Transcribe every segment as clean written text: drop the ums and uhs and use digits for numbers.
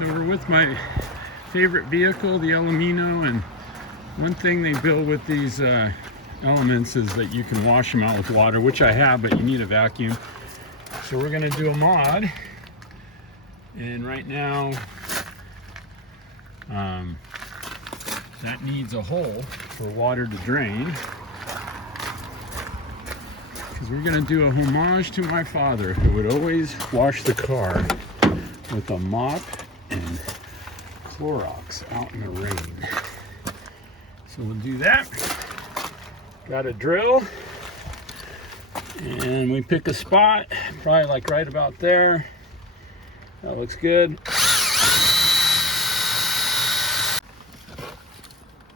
So we're with my favorite vehicle, the Elemino, and one thing they build with these elements is that you can wash them out with water, which I have, but you need a vacuum. So we're going to do a mod, and right now that needs a hole for water to drain, because we're going to do a homage to my father, who would always wash the car with a mop and Clorox out in the rain. So we'll do that. Got a drill, and we pick a spot, probably like right about there. That looks good.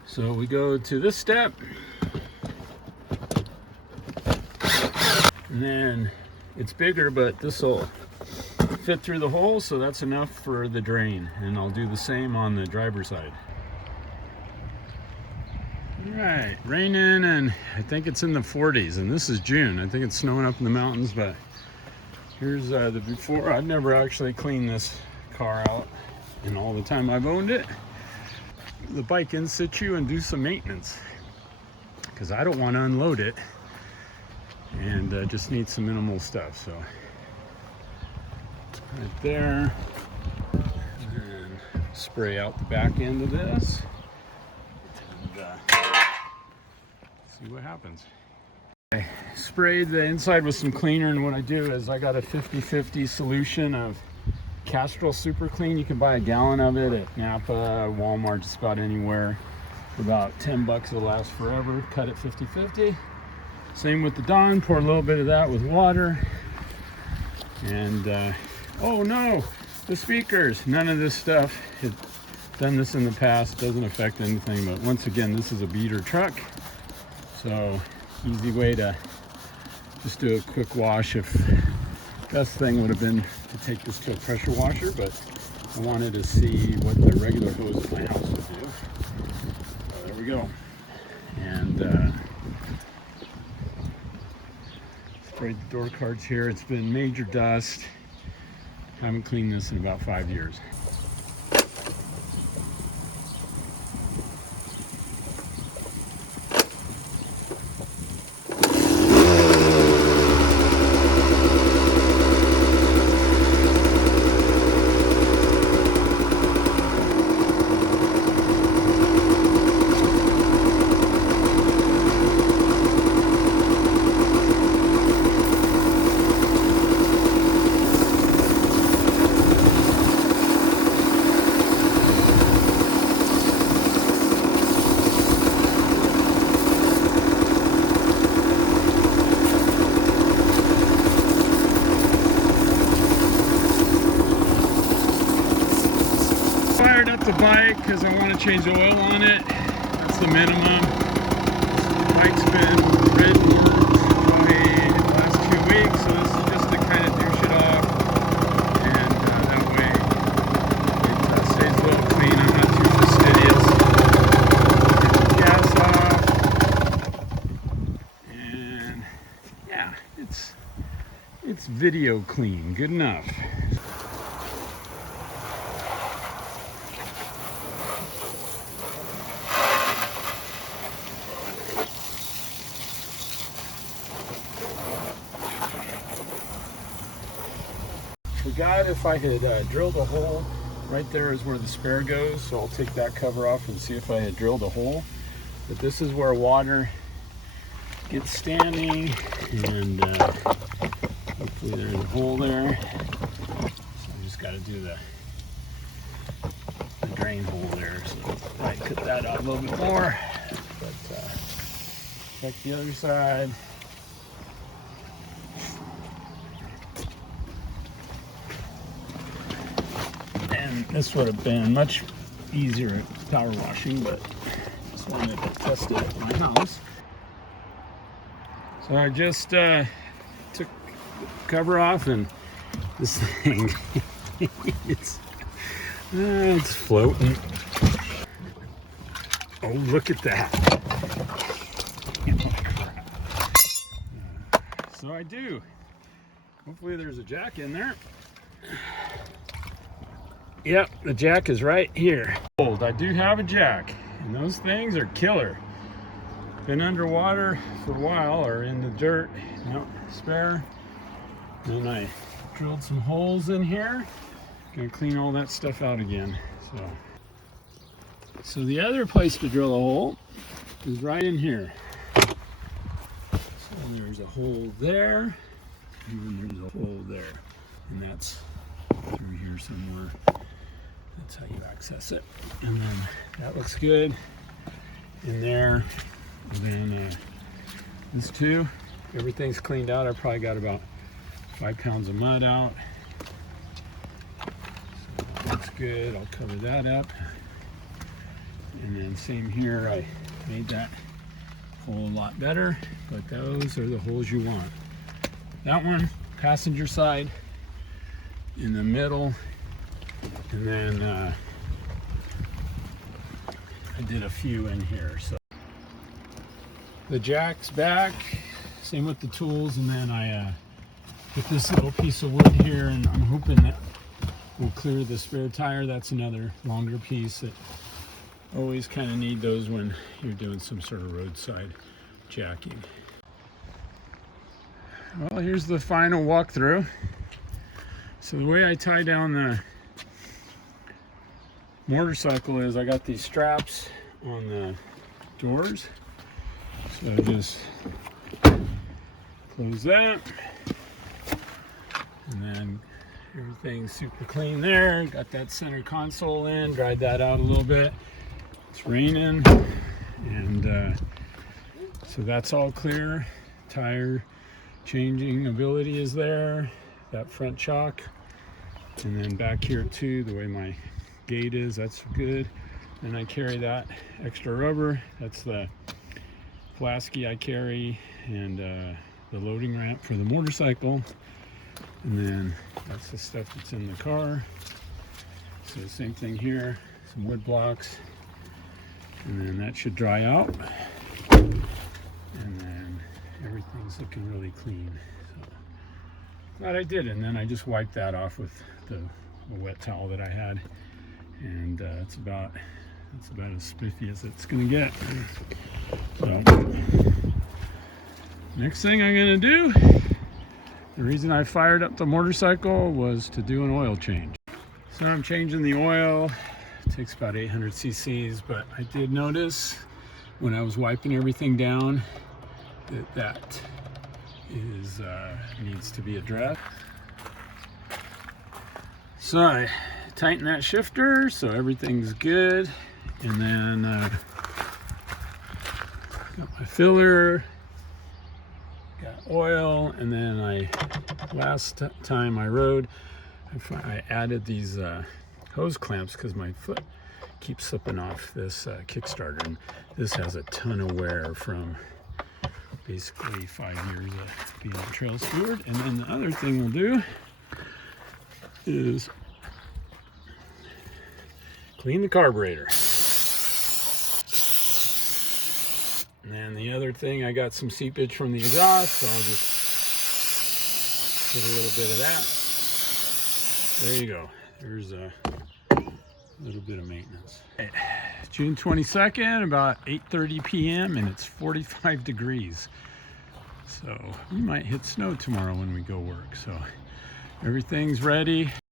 So we go to this step, and then it's bigger, but this will fit through the hole, so that's enough for the drain, and I'll do the same on the driver's side. All right, raining, and I think it's in the 40s, and this is June. I think it's snowing up in the mountains, but here's the before. I've never actually cleaned this car out in all the time I've owned it. The bike in situ and do some maintenance, because I don't want to unload it, and just need some minimal stuff. So right there, and spray out the back end of this, and see what happens. I sprayed the inside with some cleaner, and what I do is I got a 50/50 solution of Castrol Super Clean. You can buy a gallon of it at Napa, Walmart, just about anywhere. For about 10 bucks, it'll last forever. Cut it 50/50. Same with the Dawn. Pour a little bit of that with water. And oh no, the speakers. None of this stuff. Had done this in the past. Doesn't affect anything. But once again, this is a beater truck, so easy way to just do a quick wash. If best thing would have been to take this to a pressure washer, but I wanted to see what the regular hose at my house would do. So there we go. And sprayed the door cards here. It's been major dust. Haven't cleaned this in about 5 years. Fired up the bike because I want to change oil on it. That's the minimum. The bike's been ridden probably the last 2 weeks, so this is just to kind of douche it off, and that way it stays a little clean. I'm not too fastidious. Get the gas off, and yeah, it's video clean, good enough. Forgot if I had drilled a hole. Right there is where the spare goes, so I'll take that cover off and see if I had drilled a hole. But this is where water gets standing, and hopefully there's a hole there. So I just got to do the drain hole there, so I might cut that out a little bit more. But check the other side. This would have been much easier at power washing, but just wanted to test it at my house. So I just took the cover off, and this thing, it's floating. Oh, look at that. So I do. Hopefully there's a jack in there. Yep, the jack is right here. I do have a jack, and those things are killer. Been underwater for a while, or in the dirt. Nope, spare. Then I drilled some holes in here. Gonna clean all that stuff out again. So the other place to drill a hole is right in here. So there's a hole there, and then there's a hole there, and that's through here somewhere. That's how you access it. And then that looks good in there. And then this too, everything's cleaned out. I probably got about 5 pounds of mud out. So that looks good. I'll cover that up. And then same here, I made that hole a lot better, but those are the holes you want. That one, passenger side, in the middle, and then I did a few in here. So the jack's back, same with the tools, and then I put this little piece of wood here, and I'm hoping that will clear the spare tire. That's another longer piece that always kind of need those when you're doing some sort of roadside jacking. Well, here's the final walkthrough. So the way I tie down the motorcycle is I got these straps on the doors. So I just close that, and then everything's super clean there. Got that center console in, dried that out a little bit. It's raining, and so that's all clear. Tire changing ability is there. That front shock, and then back here too, the way my gate is, that's good. Then I carry that extra rubber. That's the flasky I carry, and the loading ramp for the motorcycle. And then that's the stuff that's in the car. So the same thing here, some wood blocks. And then that should dry out, and then everything's looking really clean. So glad I did. And then I just wiped that off with the wet towel that I had, and it's about as spiffy as it's gonna get. So next thing I'm gonna do, the reason I fired up the motorcycle was to do an oil change. So I'm changing the oil. It takes about 800 cc's, but I did notice when I was wiping everything down that is needs to be addressed. So I tighten that shifter so everything's good, and then got my filler, got oil, and then last time I rode, I added these hose clamps because my foot keeps slipping off this Kickstarter, and this has a ton of wear from basically 5 years of being a trail steward. And then the other thing we'll do is clean the carburetor. And then the other thing, I got some seepage from the exhaust, so I'll just put a little bit of that. There you go. There's a little bit of maintenance. Right. June 22nd, about 8:30 p.m. and it's 45 degrees. So we might hit snow tomorrow when we go work. So everything's ready.